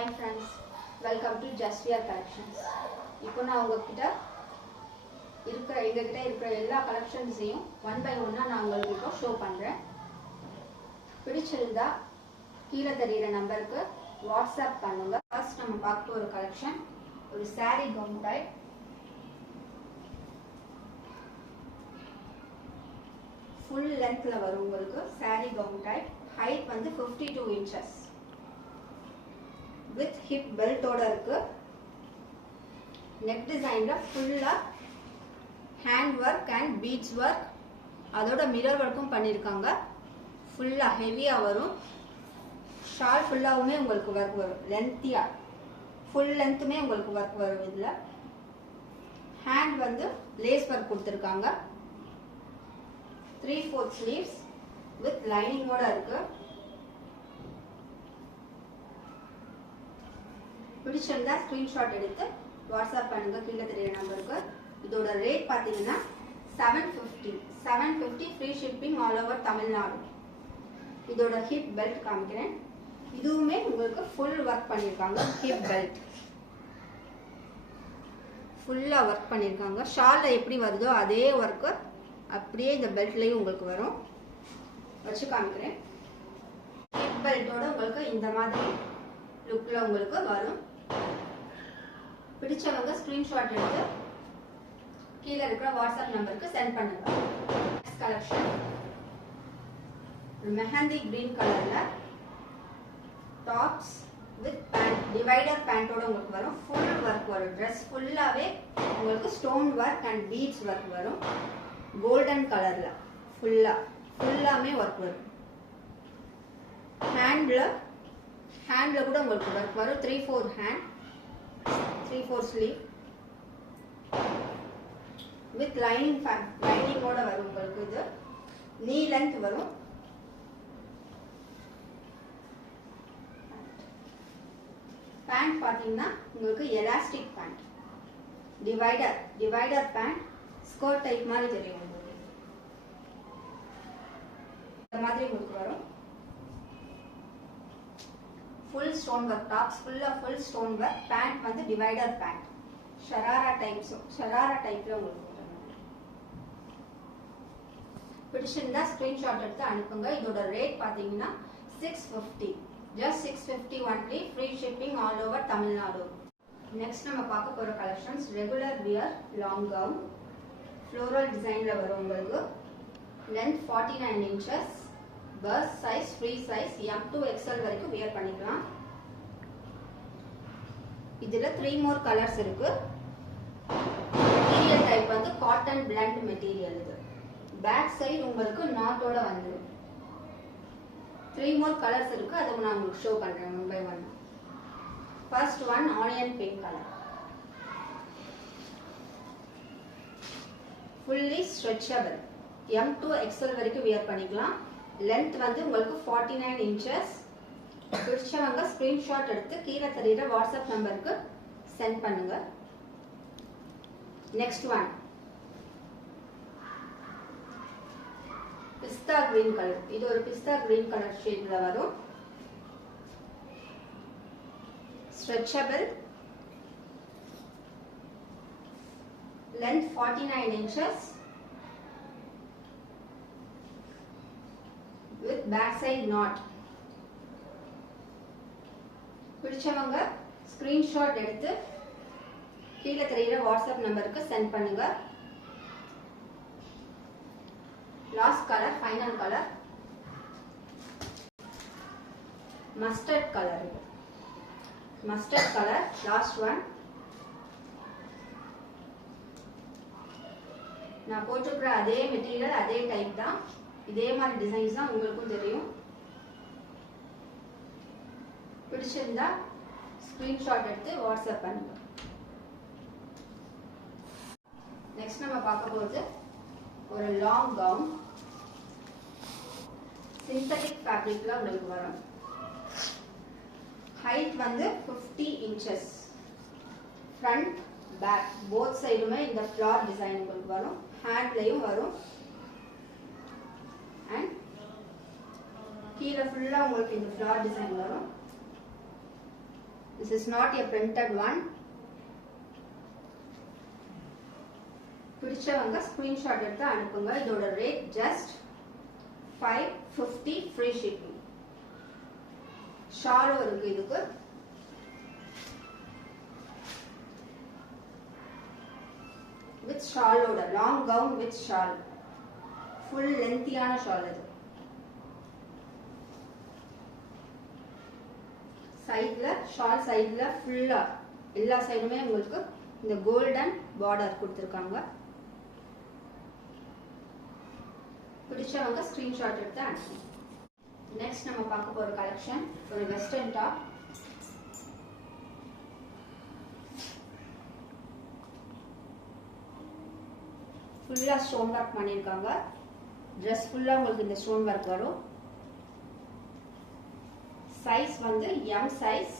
Hi friends, welcome to Just Wear Collections. இப்போ நான் உங்ககிட்ட இருக்கிற எல்லா கலெக்ஷன்ஸையும் ஒன் பை ஒன்னா நான் உங்களுக்கு இப்போ ஷோ பண்றேன். பிடிச்சிருந்தா கீழே தெரியுற நம்பருக்கு வாட்ஸ்அப் பண்ணுங்க. ஃபர்ஸ்ட் நம்ம பார்க்க ஒரு கலெக்ஷன், ஒரு saree gown type. ஃபுல் லென்த்ல வரும் உங்களுக்கு saree gown type. height வந்து 52 inches. with hip belt ஓட இருக்கு. neck designல ஃபுல்லா hand work and beads work, அதோட mirror workம் பண்ணிருக்காங்க. ஃபுல்லா ஹெவியா வரும். ஷால் ஃபுல்லாவுமே உங்களுக்கு work வரும். லென்த்தியா ஃபுல் லென்த்துமே உங்களுக்கு work வரும். இதுல hand வந்து lace work கொடுத்திருக்காங்க. 3/4 sleeves with lining ஓட இருக்கு. பிடிச்சிருந்தா ஸ்கிரீன்ஷாட் எடுத்து வாட்ஸ்அப் பண்ணுங்க கீழே தெரியுற நம்பருக்கு. இதோட ரேட் பாத்தீங்கன்னா 750 free shipping all over Tamil Nadu. இதோட ஹிப் பெல்ட் காமிக்கிறேன். இதுவுமே உங்களுக்கு ஃபுல் ஒர்க் பண்ணிருக்காங்க. ஹிப் பெல்ட் ஃபுல்லா ஒர்க் பண்ணிருக்காங்க. ஷால்ல எப்படி வருதோ அதே ஒர்க் அப்படியே இந்த பெல்ட்லயும் உங்களுக்கு வரும். வச்சு காமிக்கிறேன். ஹிப் பெல்ட்டோட உங்களுக்கு இந்த மாதிரி லுக்ல உங்களுக்கு வரும். பிடிச்சவங்க ஸ்கிரீன்ஷாட் எடுத்து கீழே இருக்கிற வாட்ஸ்அப் நம்பருக்கு சென்ட் பண்ணுங்க. நெக்ஸ்ட் கலெக்ஷன், ஒரு மெஹந்தி கிரீன் கலர்ல டாப்ஸ் வித் பேண்ட், டிவைடர் பேண்டோட உங்களுக்கு வரும். ஃபுல் ஒர்க் வரும். ட்ரெஸ் ஃபுல்லாவே உங்களுக்கு stone work and beads work வரும். கோல்டன் கலர்ல ஃபுல்லாமே ஒர்க் வரும். ஹேண்ட்ல கூட உங்களுக்கு ஒர்க் வரும். 3/4 ஹேண்ட், 3/4 ஸ்லீவ் வித் லைனிங்கோட வரும். உங்களுக்கு இது நீ லென்த் வரும். பேண்ட் பாத்தீங்கன்னா உங்களுக்கு elastic pant, divider pant, skirt type மாதிரி தெரியும் உங்களுக்கு. இந்த மாதிரி உங்களுக்கு வரும். Full stone work. Tops full stone work. Pant வந்து டிவைடர் பேண்ட். ஷராரா டைப்ல உங்களுக்கு பிடிச்சிருந்தா ஸ்கிரீன்ஷாட் எடுத்து அனுப்புங்க. இதோட ரேட் பாத்தீங்கன்னா 650, just 650 only, free shipping all over Tamil Nadu. Next நம்ம பார்க்க போற collections regular wear long gown. Floral டிசைன்ல வரும் உங்களுக்கு. Length 49 inches. First size, free size, M to XL வரைக்கும் வியர் பண்ணிக்கலாம். இதுல 3 more கலர்ஸ் இருக்கு. மெட்டீரியல் டைப் வந்து காட்டன் பிளண்ட் மெட்டீரியல். இது பேக் சைடு உங்களுக்கு நாட்டோட வந்துடும். 3 more கலர்ஸ் இருக்கு. அதை நான் உங்களுக்கு ஷோ பண்றேன் one by one. First one onion pink colour. Fully stretchable. M to XL வரைக்கும் வியர் பண்ணிக்கலாம். லென்த் வந்து உங்களுக்கு 49 inches. பிடிச்சவங்க ஸ்கிரீன்ஷாட் எடுத்து கீழே தெரியுற வாட்ஸ்அப் நம்பருக்கு சென்ட் பண்ணுங்க. நெக்ஸ்ட் ஒன் பிஸ்தா கிரீன் கலர். இது ஒரு பிஸ்தா கிரீன் கலர் ஷேட்ல வரும். Stretchable. Length 49 inches. with back side knot. பிடிச்சவங்க ஸ்கிரீன்ஷாட் எடுத்து கீழே தெரியுற வாட்ஸ்அப் நம்பருக்கு சென்ட் பண்ணுங்க. Last colour, final colour mustard colour. Mustard colour last one. நான் போட்டிருக்கிற அதே மெட்டீரியல், அதே டைப் தான். இதே மாதிரி டிசைன்ஸ் தான் உங்களுக்கும் தெரியும். பிடிச்சிருந்தா ஸ்கிரீன்ஷாட் எடுத்து வாட்ஸ்அப் பண்ணுங்க. நெக்ஸ்ட் நம்ம பார்க்க போறது ஒரு லாங் கவுன். சிந்தட்டிக் ஃபேப்ரிக்ல உங்களுக்கு வரும். ஹைட் வந்து 50 inches. ஃப்ரண்ட் பேக் போத் சைடுமே இந்த ஃப்ளார் டிசைன் உங்களுக்கு வரும். ஹேண்ட்லயும் வரும். அண்ட் கீழே ஃபுல்லா உங்களுக்கு இந்த ஃப்ளார் டிசைன் வரும். This is not a printed one. பிடிச்சவங்க ஸ்கிரீன்ஷாட் எடுத்து அனுப்புங்க. இதோட ரேட் ஜஸ்ட் 550 ஃப்ரீ ஷிப்பிங். ஷாலும் இருக்கு இதுக்கு. வித் ஷாலோட long gown with shawl, full லென்த்தியான ஷால் இது. சைட்ல ஷால் சைட்ல ஃபுல்லா எல்லா சைடுமே உங்களுக்கு இந்த கோல்டன் பார்டர் கொடுத்துருக்காங்க. பிடிச்சவங்க ஸ்கிரீன்ஷாட் எடுத்து அனுப்புங்க. நெக்ஸ்ட் நம்ம பார்க்க போற கலெக்ஷன் ஒரு வெஸ்டர்ன் டாப். ஃபுல்லா ஸ்டோன் ஒர்க் பண்ணிருக்காங்க. Dress ஃபுல்லா உங்களுக்கு இந்த ஸ்டோன் ஒர்க் வரும். சைஸ் வந்து M size,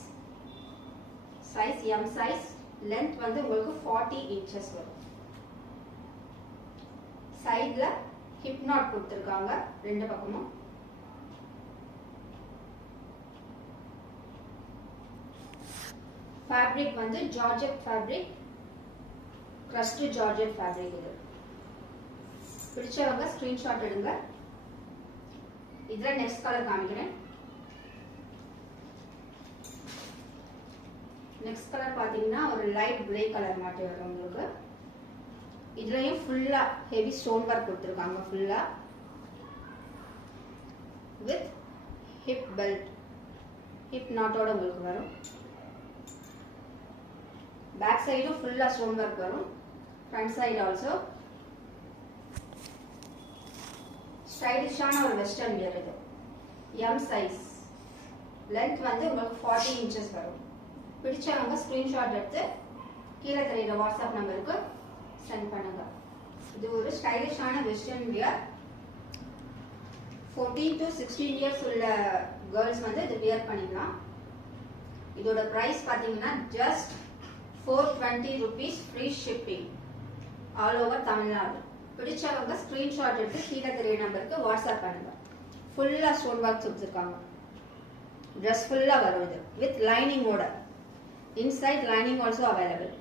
M size. Length வந்து உங்களுக்கு 40 இன்ச்சஸ் வரும். சைடுல ஹிப் நாட் கொடுத்திருக்காங்க ரெண்டு பக்கமும். ஃபேப்ரிக் வந்து georgette fabric, crust georgette fabric இது. பிடிச்சவங்க ஸ்கிரீன்ஷாட் எடுங்க. இதுல நெக்ஸ்ட் கலர் காமிக்கிறேன். நெக்ஸ்ட் கலர் பாத்தீங்கன்னா ஒரு லைட் கிரே கலர் மாட்டி வரும் உங்களுக்கு. இதுலயும் ஃபுல்லா ஹெவி ஸ்டோன் ஒர்க் கொடுத்திருக்காங்க. ஃபுல்லா வித் ஹிப் பெல்ட், ஹிப் நாட்டோட உங்களுக்கு வரும். பேக் சைடும் ஃபுல்லா ஸ்டோன் ஒர்க் வரும். Front side also. ஸ்டைலிஷான ஒரு வெஸ்டர்ன் வியர் இது. M size. லென்த் வந்து உங்களுக்கு 40 இன்ச்சஸ் வரும். பிடிச்சவங்க ஸ்கிரீன்ஷாட் எடுத்து கீழே தெரியுற வாட்ஸ்அப் நம்பருக்கு சென்ட் பண்ணுங்க. இது ஒரு ஸ்டைலிஷான வெஸ்டர்ன் வியர். 14 to 16 இயர்ஸ் உள்ள கேர்ள்ஸ் வந்து இது வியர் பண்ணிக்கலாம். இதோட பிரைஸ் பாத்தீங்கன்னா just 420 rupees free shipping all over Tamil Nadu. பிடிச்சவங்க ஸ்கிரீன்ஷாட் எடுத்து கீழே தெரிய நம்பருக்கு வாட்ஸ்அப் பண்ணுங்க. ஃபுல்லா ஸ்டோன் ஒர்க் கொடுத்துருக்காங்க. ட்ரெஸ் ஃபுல்லா வரும் இது வித் லைனிங்கோட. Inside lining also available.